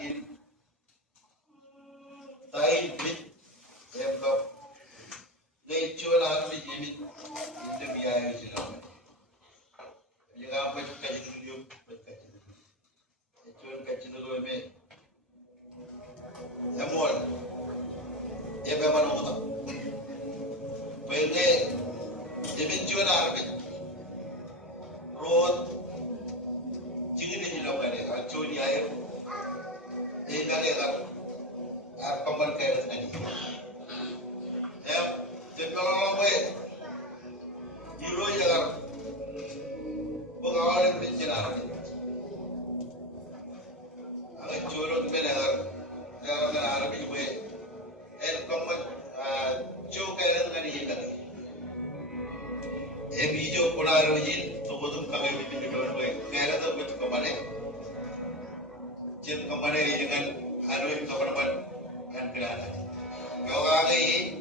in tayin bit emba ngay chola mi jimit inde biya sila yaga pa kaji yu chol kaji no me amol ebe mano ko pwede jimit chola mi road jingin ni lo kare al choli ayo kare kar kamal kare tani teknologi we hero jagar pengawal pencenar agak curut menagar jagar Arabi we kamal cok kare tani jagar bijo punar rojin to bodum kami bikin dulu we kare to bet kamane jen kamane dengan haruin kapan kan kelana yoga lagi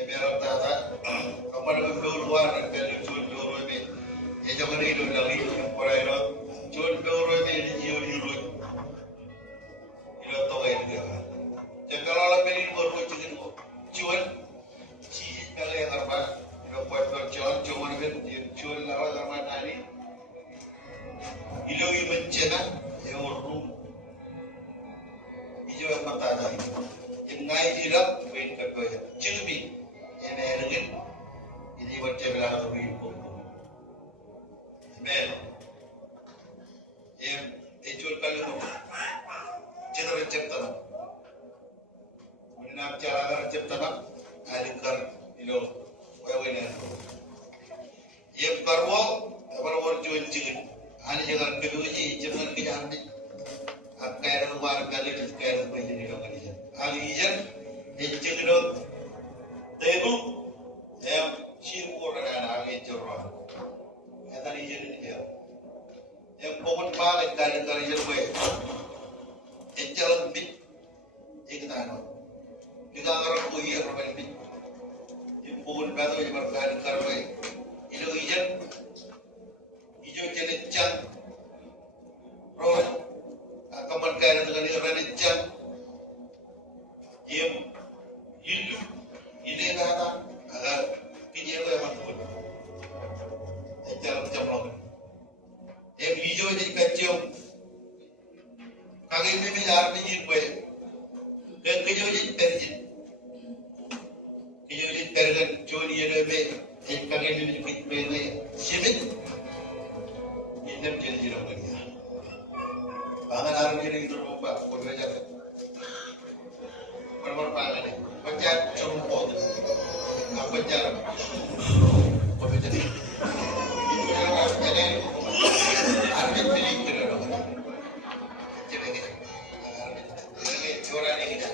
biar tata kamar betul luar dan betul luar ini jangan itu lagi yang korai itu jual luar ini jual luar itu tahu ya dia jadi kalau orang beli baru cikin jual kalau yang apa itu buat jual jual lawan zaman ini itu yang mencena yang orang itu yang mata dah yang ngai tidak main kerja cumi ini dengan ini baca belah rugi pun, men, jual kali tu, cendera cipta, mengenai cara cipta nak, alikar ilo, kawin karwo, apa orang jual cikin, ane jangan keduji, jangan kejar ni, kaya luar kali kaya macam ni orang ni, alijan, cikin lo. Tegu, cium orang yang agak jorok. Ada ni jadi dia. Yang pokok balik kali jorok. Jalan bit, ikan juga orang punya orang bit. Yang pokok batu yang berkali jorok. Ilo ijan, ijo jenis jang, roh, kamar kaya tu kan orang jang, yang hidup. Ini kata agar pinjau yang mantul, jalan jamlong. Yang hijau ini kacau, kaki ini jar pinjau kue, yang hijau ini terjun, hijau ini terjun, curi ada be, yang kaki ini pikir be, sibit, ini jadi jiran lagi. Bangan hari ini kita berubah, berbeza. Berapa ni? Macam curumpot, apa cara? Berbeza ni. Jadi, arti pilih kira orang. Jadi ni, arti curang ni kita.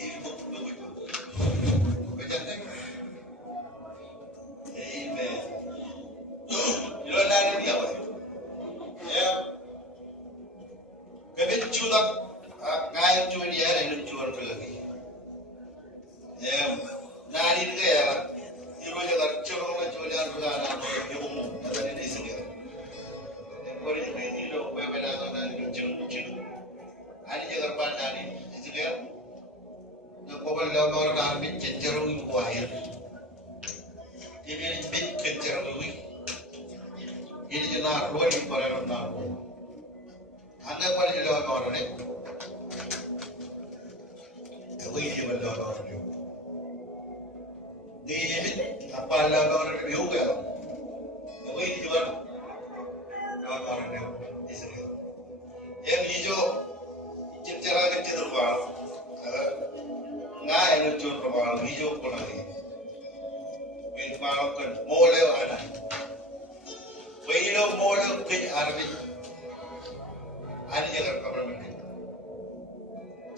Ibu begitu. Berbeza ni. Ini, ilo nari dia apa? Ya, kebetulan kaya curi dia yang jual lagi. Nari ni kaya, hero jaga curang jual yang berada di umum, ada di sini. Yang kau ini ni lo, kau bela kau nari curang. Ani jaga pandai ni, sini. Yang kau bela kau nari cenderung kuahir. Ini bit cenderung ini. Ini jenak luar di koran nak. Anda pada jalan kau ni. Wih dia berdoa orang itu. Dia apa orang itu juga. Wih dia juga orang itu Israel. Yang hijau, cara kita terbang. Ngai itu cun terbang hijau pun lagi. Wih malam kan mole ada. Wih itu mole kerja Arabi. Ada jaga kamera mereka.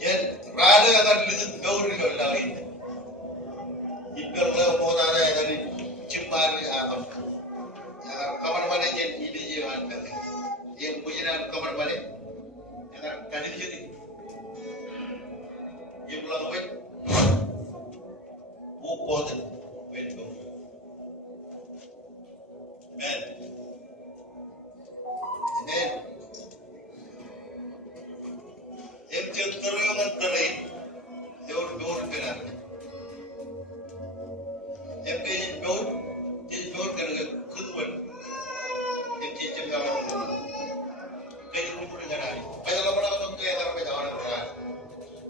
Jadi, rada agar lihat gaul itu lain. Ibu kalau mau ada dari cemar alam. Kamar mana jadi ide jangan kata. Yang punya kamar mana? Yang kali jadi. Yang pulang wet. Bukan wet tu. Men. Ini em jentero yang menterai jauh kena em kayak jauh kena keduan em cincin kawan kayak kumpul dengan hari pada lama-lama tuh yang orang pada orang berat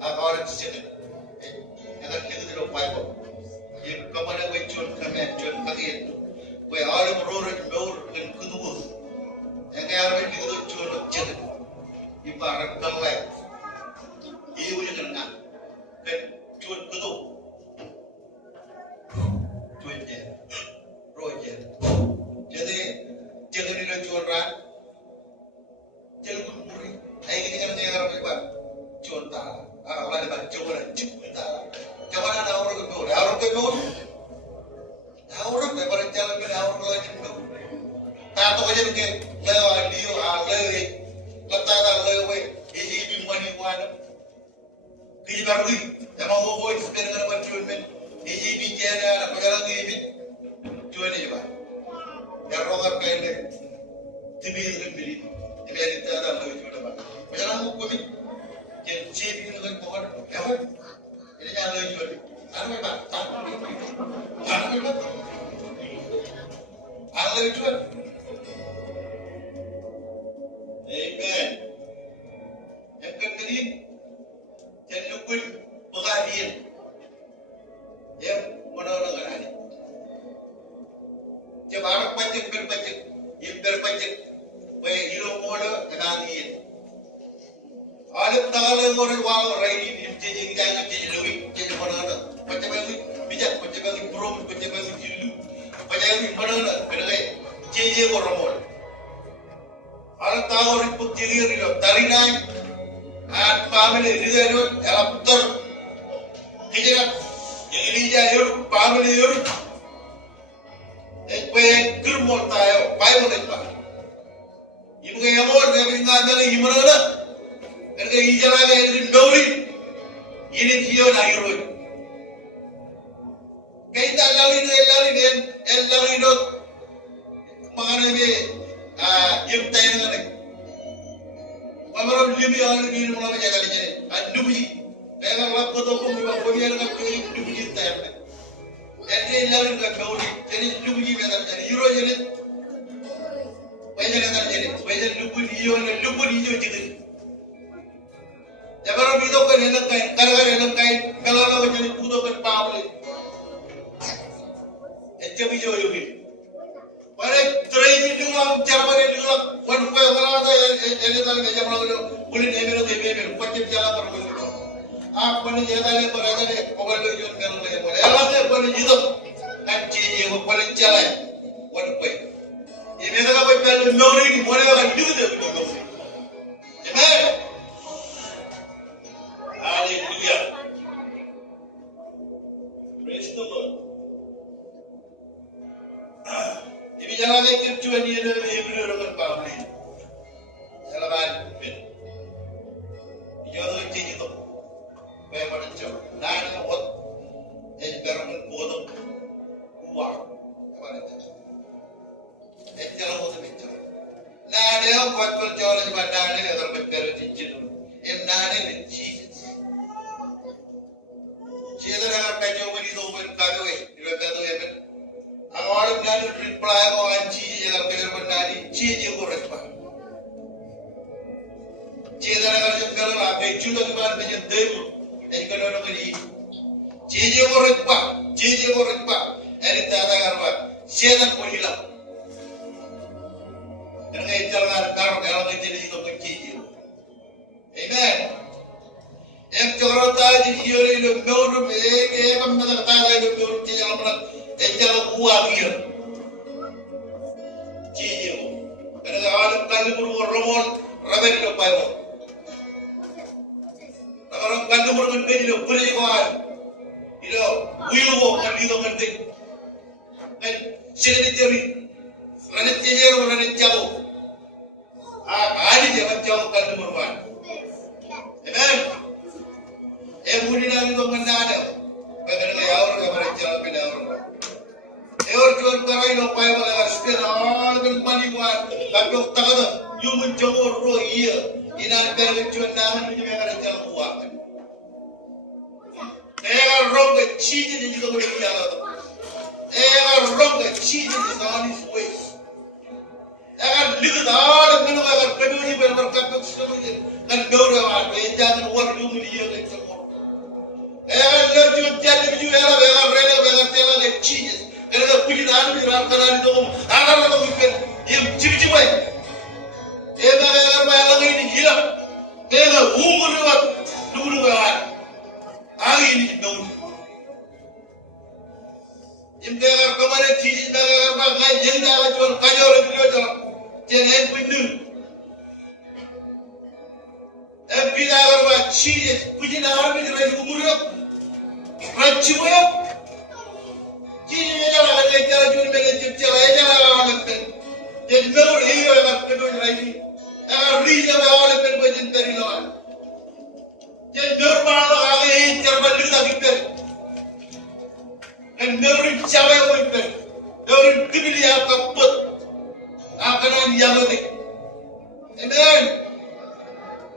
apa orang sini yang kita tidak lupa itu yang kemana gue cuan kaki gue orang berorang jauh dan kedua yang kayak orang itu cuan jadi ibarat kalai iya punya kena kan cuan kedua cuannya roja jadi jangan dia cuan ran jadi kumpuri ayo kita kan jangan orang hebat cuan tak Allah hebat coba coba ada orang kedua orang hebat jalan ke orang lagi kedua tato aja ke lewat dia lewat letak lewat ini bimani mana kiri baru yang mau buat sebenarnya dengan bantuan men ini bicara apa jalan ini cuan ini pak yang rogan kainnya tibi dengan beli tibi ada ada lewat juga pak jalan mau kami yang cibi dengan pohon apa ini jalan lewat juga anu pak tanah pak Allah itu amen yang kedua jadi lukun pengadilan yang menolong hari coba berpacik yang berpacik baik hilo moda kenangian alat tangan orang wal raini jadi jangan jadi lebih jadi mana macam bagi bijak macam bagi prom macam bagi jilu macam bagi mana kerana jadi orang mol alat tangan orang putih ini tarinai at family ridero ela putar kijera yang ini jayur family yur ekwe kirmol tayo pai mo nekpa ibu kayak amor kayak binganga lagi gimana kerja ijala kayak dori ini dia nairo kayak tak lalu den lalu itu makanya be yang tanya dengan Amaram libi orang ini mulai menjaga dia. Dubuji, mereka lap kotor pun bagi orang kau dubuji tayar. Jadi lalu mereka kau ni, jadi dubuji mereka jadi euro jadi, wajah mereka jadi, wajah dubuji jadi. Amaram itu kan enak kain, kalau enak kain, kalau orang jadi kudo kan pamli. Ecce bijo yogi. Pada terakhir itu orang Jerman itu orang orang kalau ada ini tadi kerja malam boleh demi pacet jalan berburu. Apa ni jalan yang berada di mobil itu jangan boleh. Alatnya boleh itu kan cici boleh jalan. One way. Ini mereka boleh nori boleh orang juga boleh. Amen. Hallelujah. Praise the Lord. Jadi jangan lagi cuan dia lebih orang pahli. Jalan Jangan cici tu, bayar macam, nak ni hot, berang bodong, uang, apa ni? Jalan hot macam, nak dia buat perjalanan di mana ni agar berjalan cici tu, nak ni cici. Cici tu nak kerja beri tu berkado berkado ben. Awak nak reply awak cici agar kerja bernadi, cici korek pak. Cedera kerja kalau lah, bejuta kemarin bejuta dulu, ini kalau orang ini, cici korek pak, ini tiada kerja, cedera pun hilang. Kerana itu kalau kerja itu pun cici. Amen. Yang corot aja hiori lu, meurut, mana kata lagi lu meurut cici kalau mana, kalau buah dia, cici. Kerana kalau kali buru romol, ramen lu payah. Orang kantor orang beli lo, beli kawan, itu, wiu kan itu ngerti, kan, sini ceri, mana ceri orang mana jauh, hari jangan jauh kantor orang, amen, mudi nanti tu mana ada, bagaimana orang yang berjalan beda orang, orang jual karai lo payah malah sekarang kan mani kawan, tapi tak ada, you menjauh roh iya, ini ada berjual nama ni juga ada jalan. 내가 롱가 치즈는 이거 그러냐고. 내가 롱가 치즈는 on his ways. 내가 리그다 내가 내가 배우니 배우는 깜짝 쓰는데 난 배우려고 왜자는 원룸을 이어가 좀. 내가 저 자리 주에라 내가 내가 내가 치즈. 내가 그리 나는 이런 거는 좀 알아라도 있겠. 이 집집에 내가 말하는 이라 내가 우물을 누구누구야. 아이니 너무 임대가 그만에 뒤진다가 가 영다가 좀 가져를 들여줘 쟤네 붙는 엠피다가 봐 치지 부지나가는 데를 우물어 그렇지 뭐야 지지내잖아 가지고 있잖아 주님에게 집잖아 해잖아 하는 때 너를 해요가 그거라니 내가 리자가 하는 때 버진 때리 나와 제 너만하고 아예 저만 리다 빅별 너를 잡아야 빅별 너를 드빌리야 kaput 아까는 야거든 amen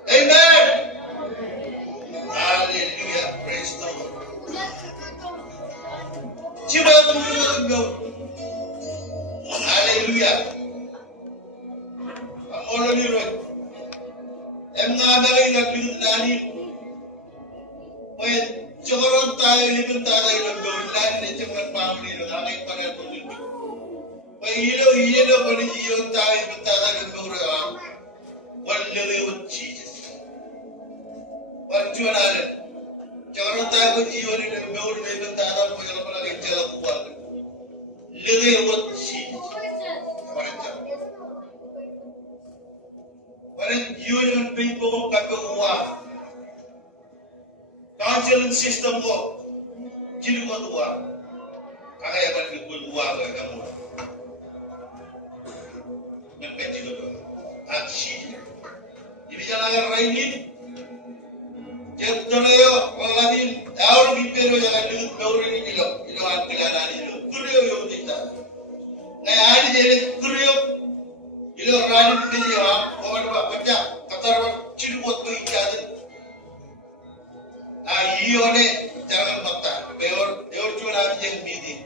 amen hallelujah praise the Lord 집에 들어오는 거 hallelujah 오늘은 emnganaga nani When Choron tayo litong tatay ng gawin na siyang family ng aking panatulog. When ilaw ko ni iyon tayo ng tatay ng gawin one living with Jesus. One chuanan. Choron tayo ng iyon ng gawin ng tatay ng gawin na ng jalan buwan. Living with Jesus. When iyon ng people kong kagawa. Counseling system ko, sino ko tuwa? Kaya ba nagkulwa ka ka mo? Nagpeti ko to. At siya. Ibigyan lang ang rainin. Diyan tuloy wala din. Tawag yung pero yung alut naurin nilo. Ilo ang kilala nilo. Tuloy yung dita. Ngayon, hindi tuloy ilo ranin din niyo ha. Kung ano ba, pagka, katarwa, sinuot mo yung tiyatin. Ione jangan mata beor cuma yang bidi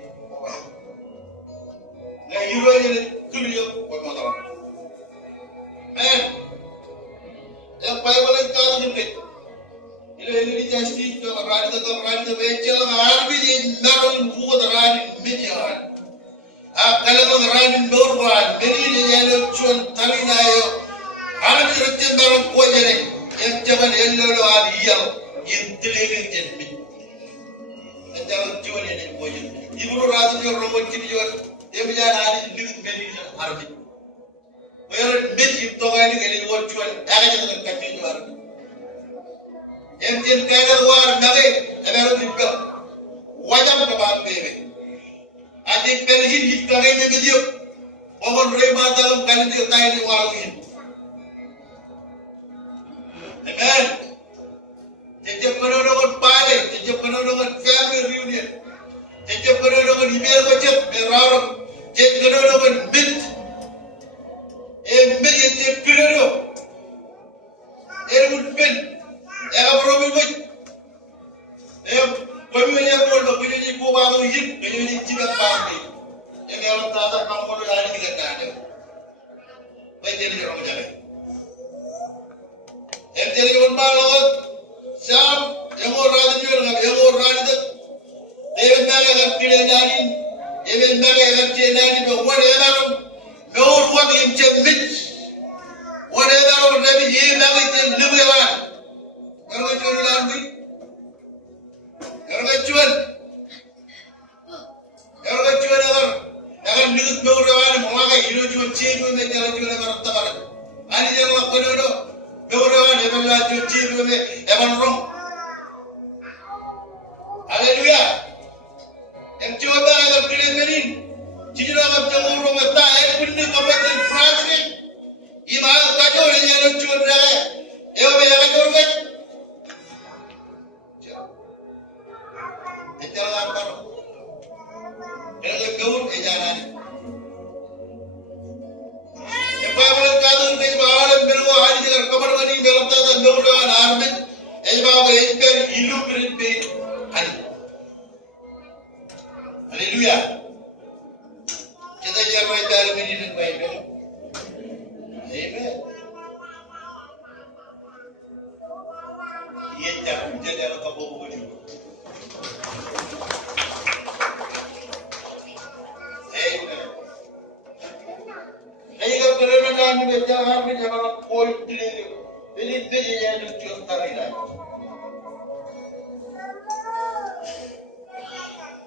na hero yang kuliyo pagmatawa men yang Bible ang kaya nito ilo jasti ko rani wechel arbi di naron buot rani minyan kalang rani norwan meri di yelo chun talinayo arbi rete naron ko jere yang jaman ello aliyal Intelligent jenis, jangan jual ini bojen. Ibu rasa jual robot ciri jual, dia berjalan hari ini beri harga. Bayar beri itu kali ini jual jual, agak jangan kacau jual. Yang kaya luar nabe, agak tiba, wajib kebang bebe. Adik beri ini kaya ni dia, orang rema dalam kali dia tahu ni wargin. Amen. Jejak penodongan pale, jejak penodongan family reunion, jejak penodongan email wajib berarap, jejak penodongan mint, jejak penodong, mint, problem waj, pemilih yang bodoh, pemilih kubah tu hit, pemilih jimat pamit, yang orang tata kamu tu ada di sana, baik jadi orang jalan, yang jadi orang malas. Sam, yang orang jual, yang orang itu, even mereka akan pilih nani, even mereka akan pilih nani, whatever, no what in judgment, whatever, maybe he mereka itu lebih lah. Kalau jual nani, kalau jual orang, akan lihat orang mengagai hero jual cium, mereka jual orang tabar, ani jangan lakukan itu. Orang yang berlaku cium emang wrong. Haleluya. Yang coba agar kalian menin, jika agar kamu orang tak punya kompeten frustration, iman kacau dengan yang coba, yang berlaku korban. Itu apa? Kalau kau ejaran. Yang paling kadang kita bahagian berwa hari kita kamar mani belum tahu belum doan armen Baba per ilu pe ani. Haleluya. Kita jangan dalam ini dan Bible. Amen. Ia tak menjadi anak kamu juga. Amen. Ayah kerana kami berjalan menjaga politik ini yang dicontoh ini.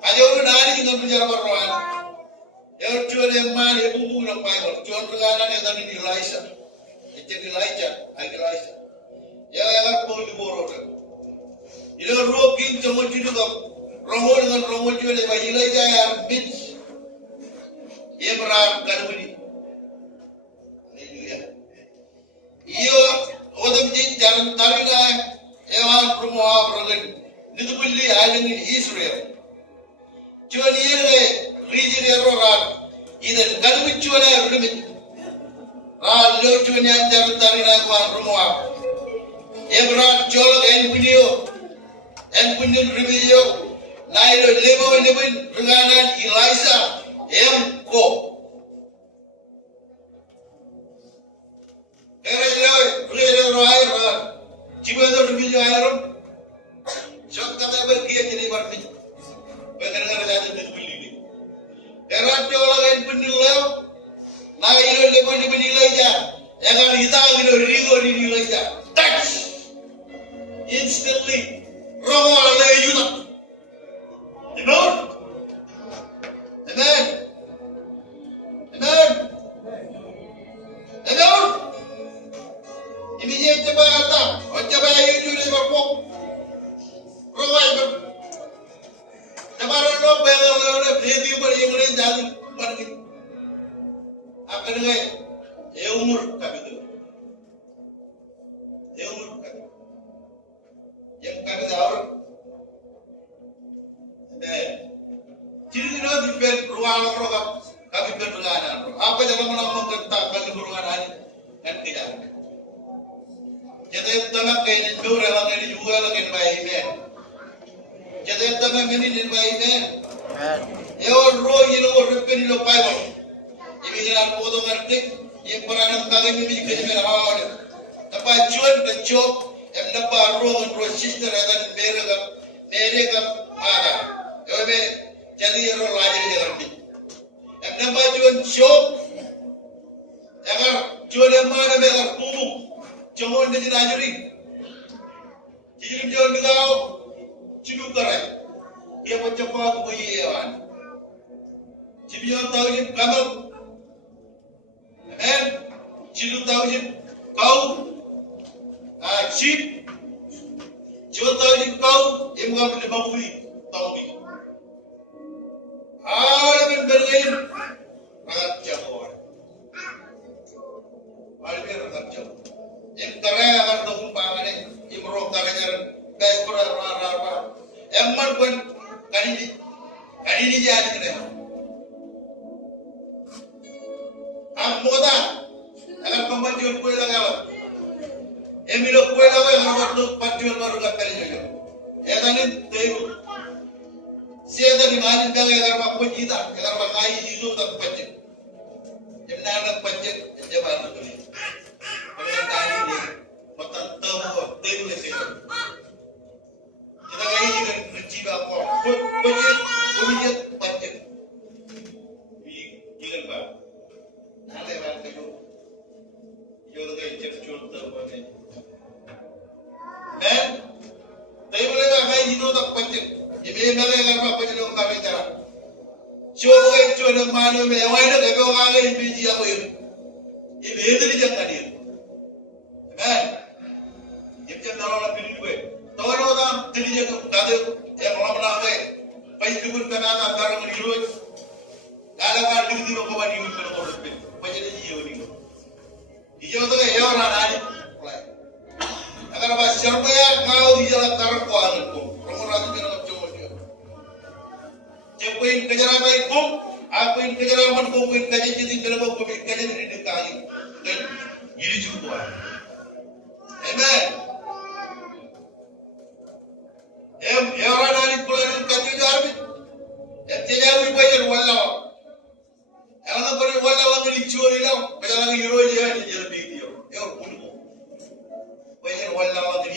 Ada orang nari dengan penjara perlahan. Yang cuci yang mana ibu nak Bible. Contoh kanan yang tadi di Elisa. Itu di Elisa. Ya yang pun di borok. Ini rokin cuma cuma romol dengan romol juga le bagi Elisa yang bitch. Ia berat kan begini. Haleluya. Ia orang jin jalan tali dah. Ewan rumah bergen. Itu beli ada di Israel. Cuma dia le region error. Either Galway Chula limit, Lo Chunia Tarina Rumwa, Ebra Cholo and Pinil Revio, Nairo Lebo Levin, Rugana, Elisa, M. Co. Chibuano Revio Iron, Shokta Get in Liberty, Eran Chola and Pinilo, Nairo Lebo Levin, Egan Hidalgo Rigo, touch instantly. Roma Yuda. You know? Amen. Amen. Amen. Ini coba kata, coba itu ni berpok. Roma itu. Coba orang pengen orang hati yang jadi pergi. Akan ni, umur kami tu. Umur kami. Yang kami tahu. Jadi kita dipel ruang program kami berpengaruh. Apa yang mana mengentak kami berpengaruh kan tidak. Jadi tengah kain dua orang ini juga lagi baik ni. Jadi tengah ini baik ni. Yang roh ini orang repeni lo Bible. Ini yang aku tu ngerti. Yang pernah kami ini kerja awal. Tapi cuan kecok. Yang nampak roh sister dan mereka ada. Jadi roh lagi dia ngerti. Yang nampak cuan cok. Agar cuan yang mana mereka tubuh. Jangan dia tidak jadi. Jadi jangan kau cium kerai. Dia macam apa tu buian. Cium yang tahu ni kamu. Cium tahu ni kau. Cip. Cium tahu ni kau. Yang kau boleh bawa tahu ni. Alam berlain. Rakyat jauh. Alam rakyat jauh. Yang karya akan tumpang ni, imrok karya jalan, bespora rara, emman pun kani ni jadi kena. Amoda, agar pembantuan kue lagawa, emilo kue lagawa yang waktu pembantuan baru kapal juga. Tadi tu, siapa ni malin kaya agar makpun kita, agar makai jitu tak pecah. Jemna nak pecah, jemana tu ni. Tadi ni, macam temu ni sih. Kita kaya juga berjiwa kau, punya pecah. Jangan bah, nanti orang tu, jodoh kaya cepcul tu ni. Men, tapi boleh tak kaya itu tak pecah. Ini mana yang apa pecah tu kami cara. Jodoh kaya jodoh mana me, awak itu kaya orang kaya biji apa itu. Ini itu dia jangan dia. Jam dalam pilih dua. Tahu orang pilih jatuh, kado yang orang pernah baik kubur kenapa barang diluat. Kalau kan di rumah kau diluat kalau kau berpin, macam ni jauh ni. Jauh tu kan orang ada. Agar apa siapa yang kau di jalan tarik kau angin kau, rumah ratu jangan macam dia. Cepuin kejaran baik kau, akuin kejaran man kau, akuin kaji jadi kalau kau berkaji di dekat dan jadi juga. Amen.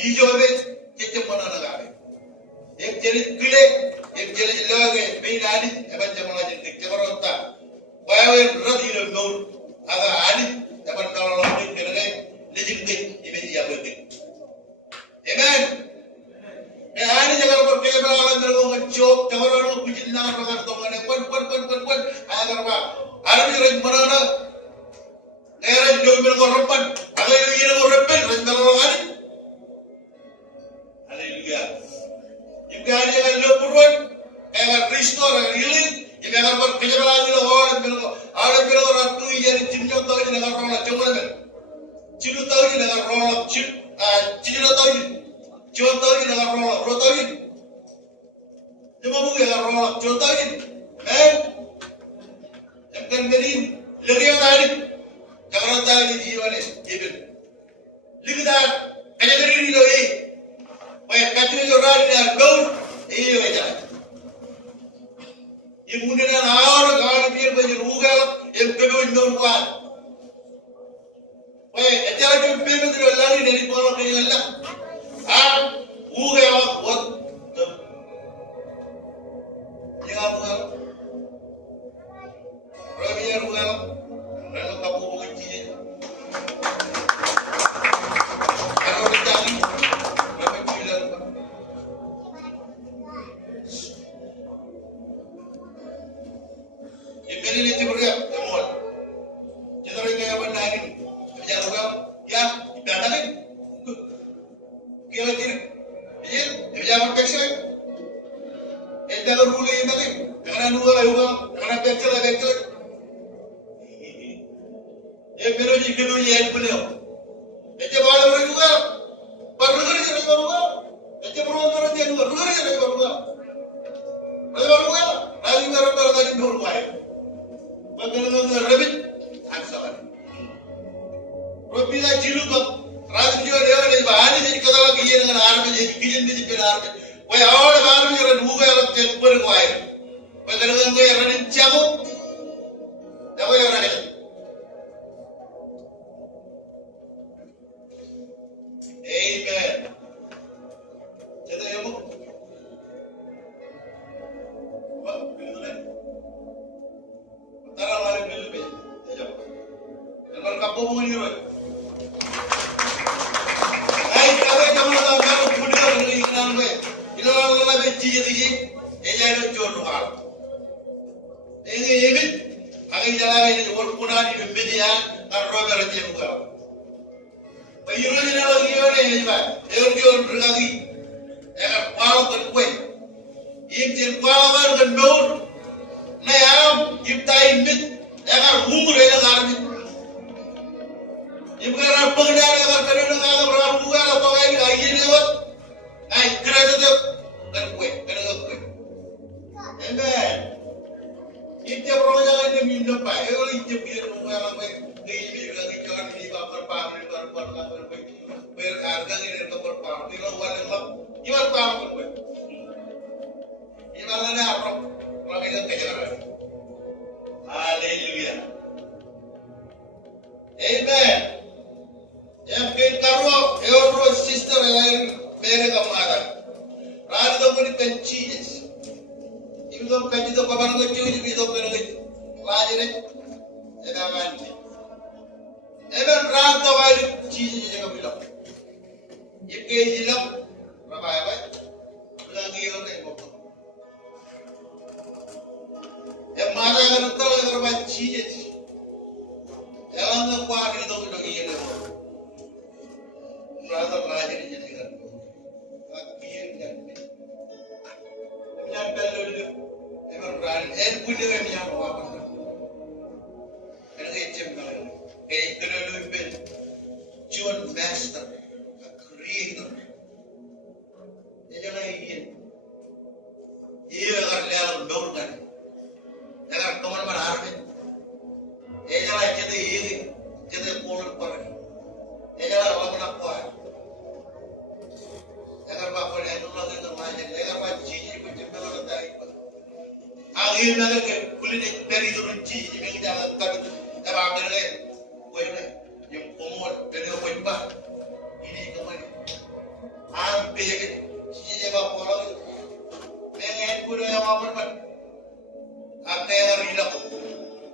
hijau be cecem mana negara. Ek jadi kile, ek jadi lagi, main adi, eban jaman lagi dik jaman rota. Bayawe rati le gaul, aga adi, eban kalau lagi kerja, lejim dik, ini dia bedik. Amen. Adi jaga berkerja beralam terus ngecop, jaman orang kucing nang orang tongan, kon, agar apa? Ada orang mana? Era jauh mereka rompan, aga ini orang rebel, rendah orang adi. Haleluya. Jika ada yang lepuran, yang restore, yang healing, yang akan bekerja lagi lah orang bilang orang tu yang cinta tahu je dengan orang lah cuma kan, cinta tahu je dengan orang lah cinta tahu je, cinta tahu je dengan orang lah tahu je, cuma bukan dengan orang lah cinta tahu je, yang kan beri lagi yang tadi, jangan tahu ni jiwa ni, ibu, lagi dah kerja beri ni lagi. Baik kacau je orang ni gaul, ini macam. Ibu ni dah awal gaul biar baju rugal, yang kedua gaul kuat. Baik, acara tu biar baju lari dari bawah ke dalam. Rugal buat. Jangan rugal. Ramai rugal. Lalu kamu bukan cici. Kalau berjadi. Ini ni cuma dia, semua. Jadi orang yang apa lagi? Kerja orang, ya, dah lagi. Kira kira, ini kerja apa peksa? Kerja orang rule ini lagi. Kerana rule lagi juga, kerana peksa lagi. Belo ni kelu ni yang beliau. Kerja baru orang juga, baru kerja lagi baru juga. Kerja baru orang dia juga, kerja lagi baru juga. Lagi baru lagi dua kali. Bagaimana Rabbit? Aksawan. Robila jilu ko. Rabbit jiwa dewa ni bahani jadi kata lagi ye dengan arme jadi kijen jadi pen arme. Wah awal arme jadi buka alat cepur ko ay. Bagaimana ko ye ranin camu? Dewa ye ranin. Amen. Jadi emu. Wah, betul. Tara wale belbe ya dan kapo mo ni ro ay kabe jamu da garo pudi ko ni nan be ila la be ci yi e jaay do jodu hal e ngi yebit ay jala ni wor punani be media ar robe ra jemu ga bay yoro ni la gi yore ni ba e wor jor dragi e ka paalo ko ko yim ci paalo war ga ndor na yam ibtai mit agar umur ela garmi ibara pagdar agar kare na agar ram buga la to ai ai ni wat ai kreda de kan kue amen inte proja ni min no pa e oli inte bi no ala me ni la ni jon ni ba pa ni ba la pe per arga ni ne ko pa ni lo wala la iwal pa ko kue iwal na apro lagi kan kejaran. Haleluya. Amen. Yang kita ro, euro sister lain mere kamada. Rada do kuni pencis. Ibu do kaji do kabar do cuci ibu do kene lajire. Eda manji. Amen. Rada wali cici jaga bilang. Ibu jilam, berapa ya pak? Lagi orang yang mau. Yang mana yang terlalu terbanci je, jangan kuat itu kita ini. Berada belajar di jadi kan, akhir jadi. Yang perlu emang berani, punya yang apa pun. Kerana ecem kalau, kerana lebih John Master, creator. Jangan ini, ia akan lihat dorang. Jangan kemana-mana arme. Jangan jadi ini, jadi pulang pergi. Jangan apa nak buat. Jangan apa yang itu lagi terlalu. Jangan apa cici macam mana tadi. Angin lagi ke kulit dari turun cici macam jangan kau. Tapi angin lagi, kau ini yang komod dari kau ini ini kemana? ampe ke si ba polo mengen kudo yang aman akte rila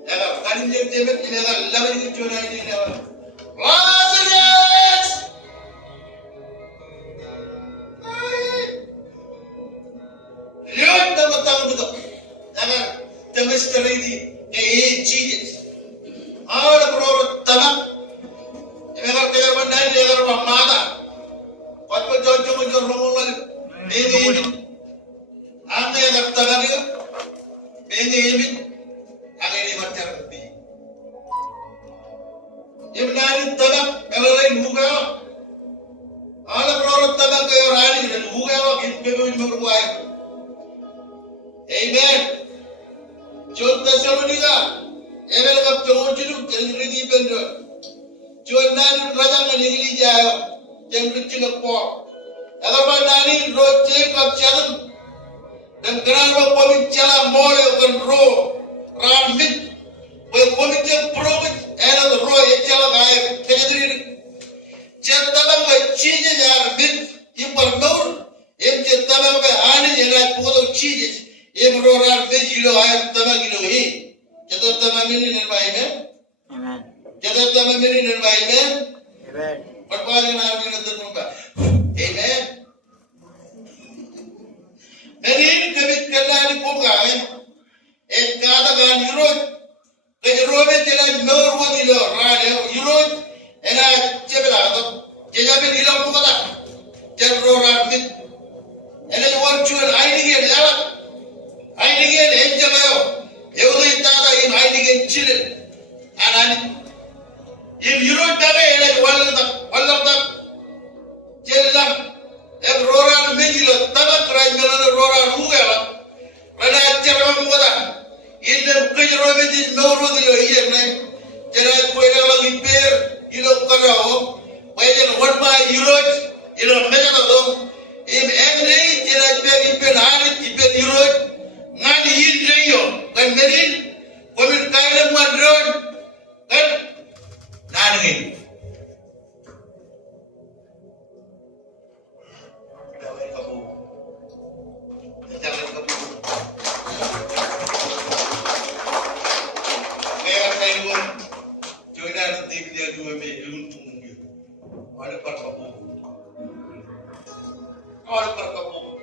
ya kan je tebe ini kan lawan itu cura ini Lazarus lihat tamatang betul jangan temes teridi cheese ada produk tamak ini kan kejar bandai ini kan pamada Patko jojo muncul rumulal ini anda yang tertarik ini agak macam ni ibnani tamak kalau lain buka ala produk tamak kaya rani dan buka kita beri berbuat amen contoh seluruhnya amen kap jauh jauh jadi di pendor contoh raja meninggi jauh yang kecil apa? Agar nani roce kap jalan dan kenapa kami jalan mole kan ro ramit, kami je probit, enak ro jalan kaya terjadi. Jentalang kaya cici jar mit, impar nur, jentalang kaya ani jelas pukul cici, ro ramit kilo kaya tamang kilo hi, jatuh tamang ini nerbai me, jatuh tamang ini nerbai me. Perpaduan hari ini terbuka. Amen. Merin kami kelani buka. Kata kan Yurut. Kejerobe jalan meur wadi lo. Rade Yurut. Enak cebela atau jejabe hilang buka tak. Jero ramit. Enak warcuan aini gen jalan. Aini gen enjel yo. Yaudah tada in aini gen cilil. Anani. If you don't have a wallet, Jellam, a Rora Migilo, Tabak, Rora Rugala, Rada Cheramoda, in the Kajrovic, no Rodilo here, Gerard Puella Liper, you know, Karao, when one by Europe, you know, Metal, in every Gerard Perry Penal, Europe, Nani in Rio, and Merin, women kind of one road, and Nani. Jangan kamu. Kayak saya pun, jodoh nanti dia dua minggu tunggu. Ada perkapu. Ada perkapu.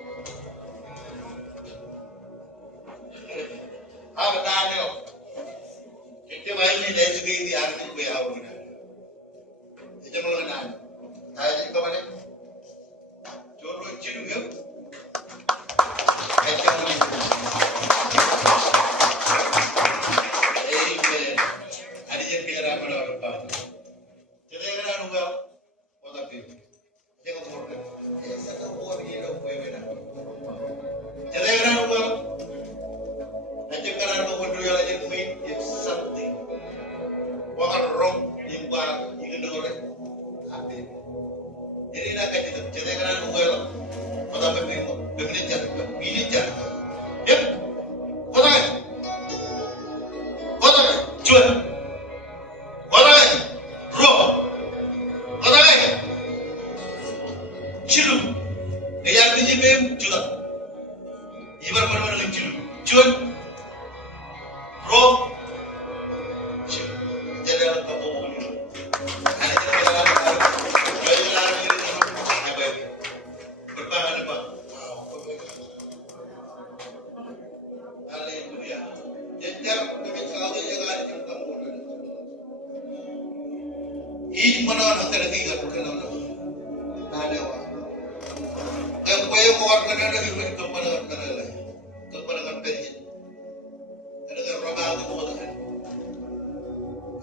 Apa tanya? Kita main ni lagi di arti berapa? Kita mengenal. Tanya juga mana? Jodoh cium ya. Jadi nak kaji tu, jadi kerana nunggu kota pemimpin jatuh, pilih jatuh. Yep, kota jual, kota roh, kota cilu, yang biji bem jual, ibar benar-benar cilu, jual, roh, cilu, jadi orang kampung ini. Menawan antara tiga bukan nama. Ada apa? Kepaya keluarga ada di kepanangan kanala, kepanangan pergi. Ada kan ramal tu boleh.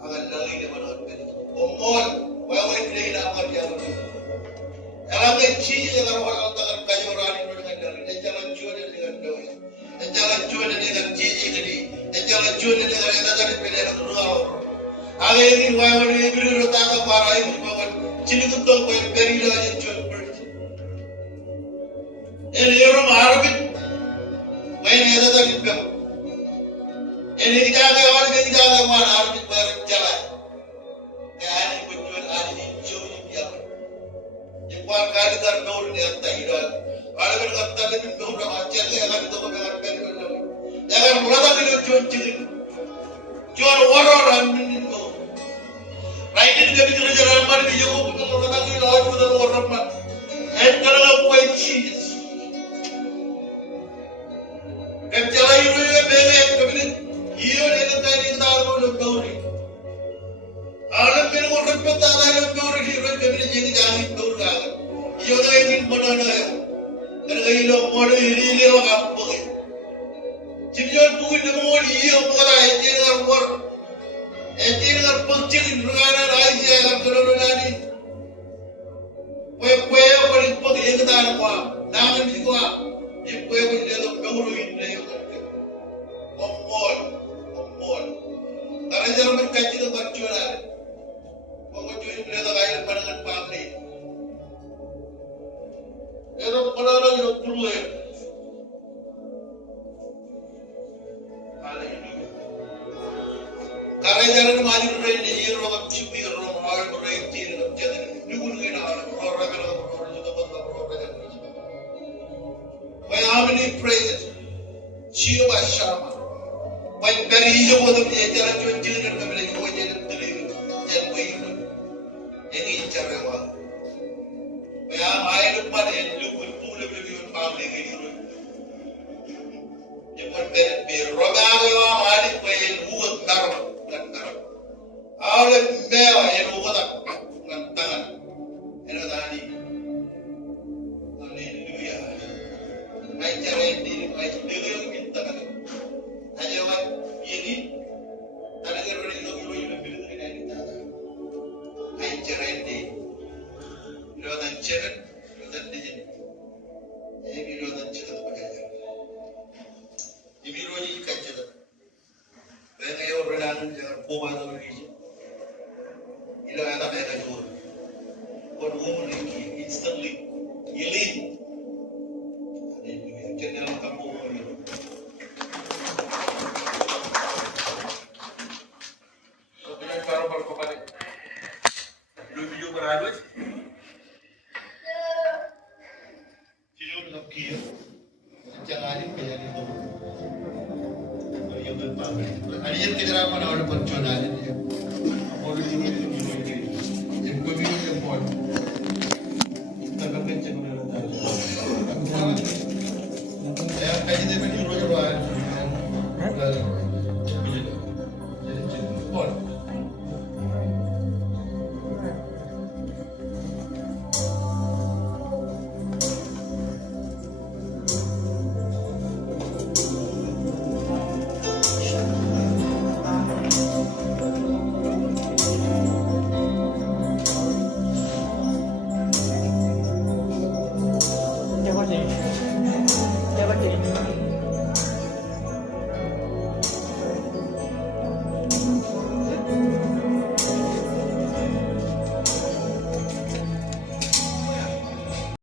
Agar lagi dia menawan pergi. Omol, wawai play nak kerja tu. Alam kecil jangan orang tangan kayu orang itu dengan dari. Jangan cuan dengan doi. Jangan cuan dengan cici tadi. Jangan cuan dengan yang tadi pilih orang. Agar ini wawai biru tak parah ini bawa cili kutung kau beri lagi cuan berarti. Ini orang Arabik, main ada tadi pem. Ini kita agak orang kita agak mana Arabik berjalan. Kayak ini berjual hari ini jauh ini biar. Jepang kali terdaur ni tadi itu udah macet ya kan itu kan jangan mulai lagi cuci jual orang itu right ini jadi jalan mana di jauh kita mulai lagi lawan kita orang mana kalau kau ini kerja itu ya bela kemudian iyo ini tadi tahu lu tahu alam pero orang peta ada tahu ini kemudian jadi jangan tahu kan iyo dah ini mana ada karena ini modal ini orang apa Jika tuh itu mau dia mulai engineer penting dengan raja yang kalau nanti kue paling penting kita apa nangan juga di kue punya itu baru ini yang kompon karena jangan berkaji itu berjualan kau jual beli itu kayak pandangan pabrik itu orang itu perlu karena jangan maju dari dia orang cipi orang orang orang ciri jadi dulu kita orang juga orang Why how many praises? Shiva Sharma. Why very easy for them to tell you children to believe what you believe. Tell me any charewa. Why I look at and look with two of you family. You put be Rogawa, Mali, who would narrow. Ahora veo en Uganda cantan en la dani aleluya hay charenti hay dego kita kan aja wa ini ada yang lo ini bilang ini kita hay charenti lo dan ceret lo dan dijin ini lo dan ceret pakai ini lo ini kan ceret Venga yo renang jangan koma tu lagi. Ila ada mereka jual. Kon umur ini instantly healing. Haleluya. Channel kamu ini. So kita baru berkompari. Dulu video beradu. Film nak kian. Jangan ini kayak itu. Ada yang kita ramai orang berjualan ini. Orang ini